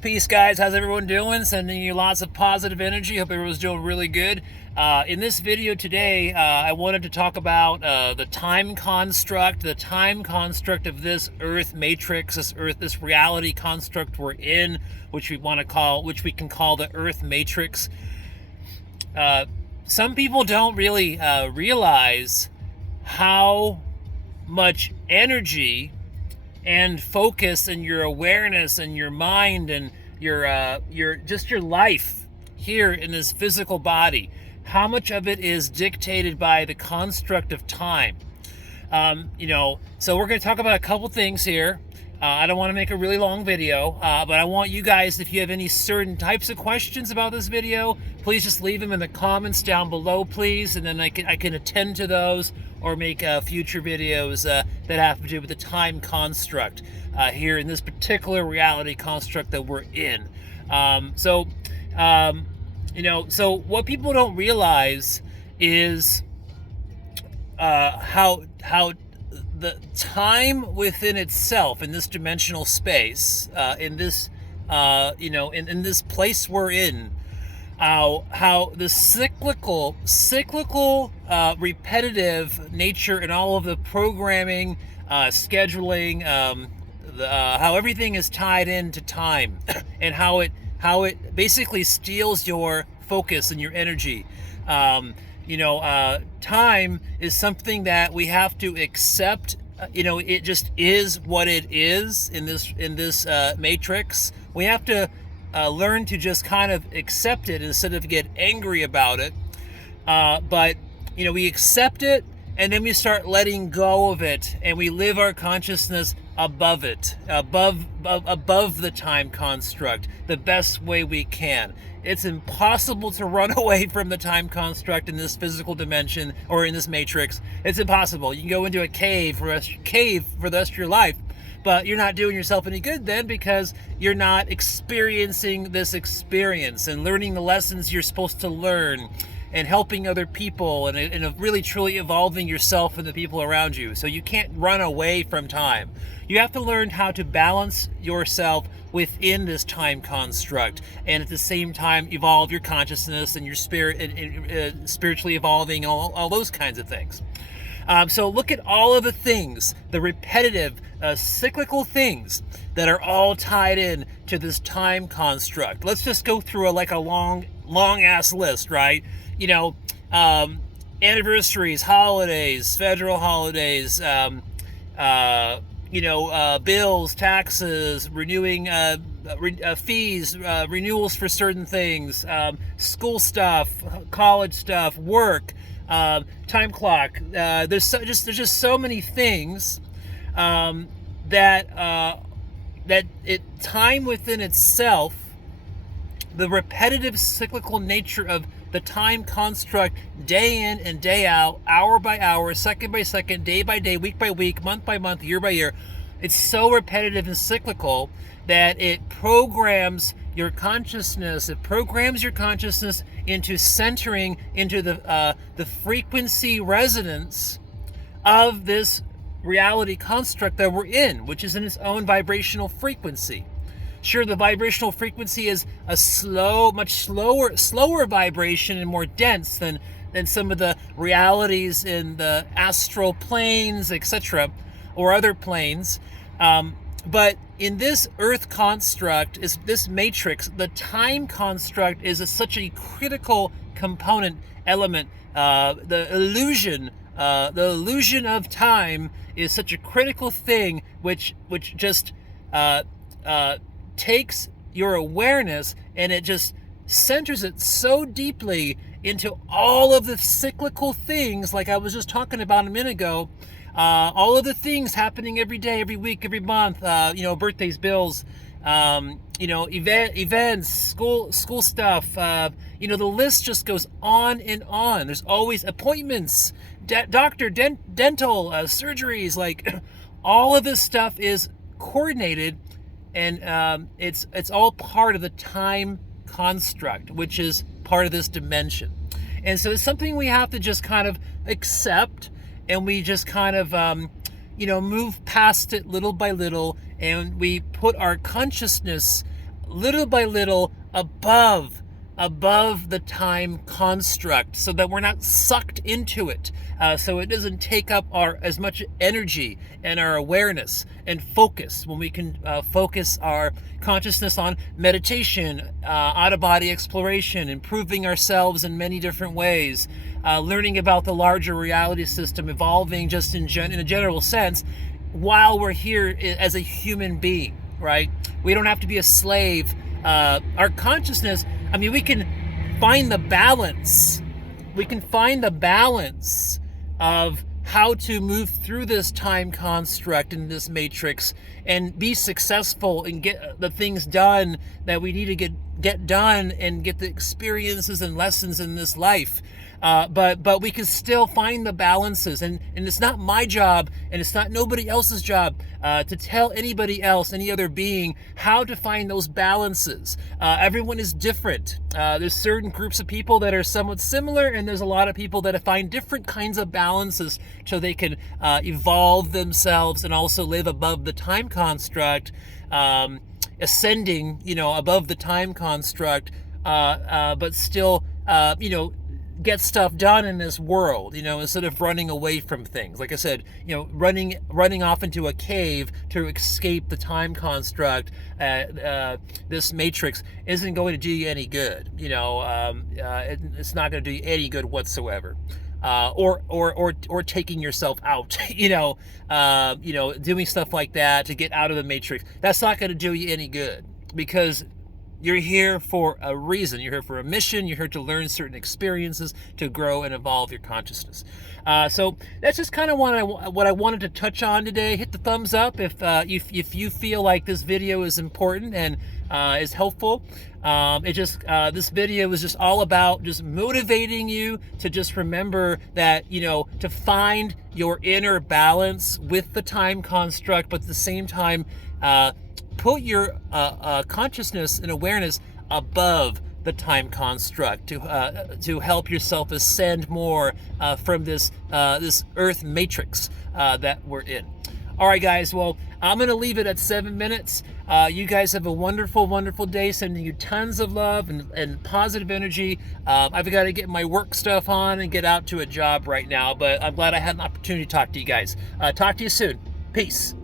Peace, guys. How's everyone doing? Sending you lots of positive energy. Hope everyone's doing really good. In this video today, I wanted to talk about the time construct of this Earth matrix, this reality construct we're in, which we can call the Earth matrix. Some people don't really realize how much energy and focus and your awareness and your mind and your life here in this physical body, how much of it is dictated by the construct of time. So we're going to talk about a couple things here. I don't want to make a really long video, but I want you guys, if you have any certain types of questions about this video, please just leave them in the comments down below, please, and then I can attend to those or make future videos that have to do with the time construct here in this particular reality construct that we're in. So what people don't realize is how the time within itself in this dimensional space, in this place we're in, how the cyclical repetitive nature and all of the programming, scheduling, how everything is tied into time and how it basically steals your focus and your energy. Time is something that we have to accept. It just is what it is in this matrix. We have to learn to just kind of accept it instead of get angry about it. But we accept it, and then we start letting go of it, and we live our consciousness above it, above the time construct, the best way we can. It's impossible to run away from the time construct in this physical dimension or in this matrix. It's impossible. You can go into a cave for the rest of your life, but you're not doing yourself any good then, because you're not experiencing this experience and learning the lessons you're supposed to learn and helping other people and really truly evolving yourself and the people around you. So you can't run away from time. You have to learn how to balance yourself within this time construct, and at the same time evolve your consciousness and your spirit, and spiritually evolving, all those kinds of things. So look at all of the things, the repetitive, cyclical things that are all tied in to this time construct. Let's just go through a long ass list, right? Anniversaries, holidays, federal holidays, bills, taxes, renewing fees, renewals for certain things, school stuff, college stuff, work, time clock. There's just so many things that time within itself, the repetitive cyclical nature of the time construct, day in and day out, hour by hour, second by second, day by day, week by week, month by month, year by year. It's so repetitive and cyclical that it programs your consciousness. It programs your consciousness into centering into the frequency resonance of this reality construct that we're in, which is in its own vibrational frequency. Sure, the vibrational frequency is a much slower vibration and more dense than some of the realities in the astral planes, etc., or other planes. But in this Earth construct, this matrix, the time construct is such a critical component element. The illusion of time is such a critical thing, which just takes your awareness and it just centers it so deeply into all of the cyclical things, like I was just talking about a minute ago. All of the things happening every day, every week, every month. Birthdays, bills, events, school stuff. The list just goes on and on. There's always appointments, dental, surgeries. Like all of this stuff is coordinated. And it's all part of the time construct, which is part of this dimension. And so it's something we have to just kind of accept, and we just kind of, move past it little by little, and we put our consciousness little by little above the time construct, so that we're not sucked into it, so it doesn't take up as much energy and our awareness and focus, when we can focus our consciousness on meditation, out-of-body exploration, improving ourselves in many different ways, learning about the larger reality system, evolving just in a general sense, while we're here as a human being, right? We don't have to be a slave. Our consciousness, I mean, we can find the balance. We can find the balance of how to move through this time construct in this matrix and be successful and get the things done that we need to get done and get the experiences and lessons in this life. But we can still find the balances, and it's not my job, and it's not nobody else's job to tell anybody else, any other being, how to find those balances. Everyone is different. There's certain groups of people that are somewhat similar, and there's a lot of people that find different kinds of balances so they can evolve themselves and also live above the time construct, ascending, above the time construct, but still, get stuff done in this world, instead of running away from things. Like I said, running off into a cave to escape the time construct, this matrix isn't going to do you any good. It's not going to do you any good whatsoever. Or taking yourself out, doing stuff like that to get out of the matrix. That's not going to do you any good, because you're here for a reason. You're here for a mission. You're here to learn certain experiences, to grow and evolve your consciousness. So that's just kind of what I wanted to touch on today. Hit the thumbs up if you feel like this video is important and is helpful. This video is just all about just motivating you to just remember that, to find your inner balance with the time construct, but at the same time, put your consciousness and awareness above the time construct to help yourself ascend more from this Earth matrix that we're in. All right, guys. Well, I'm going to leave it at 7 minutes. You guys have a wonderful, wonderful day. Sending you tons of love and positive energy. I've got to get my work stuff on and get out to a job right now, but I'm glad I had an opportunity to talk to you guys. Talk to you soon. Peace.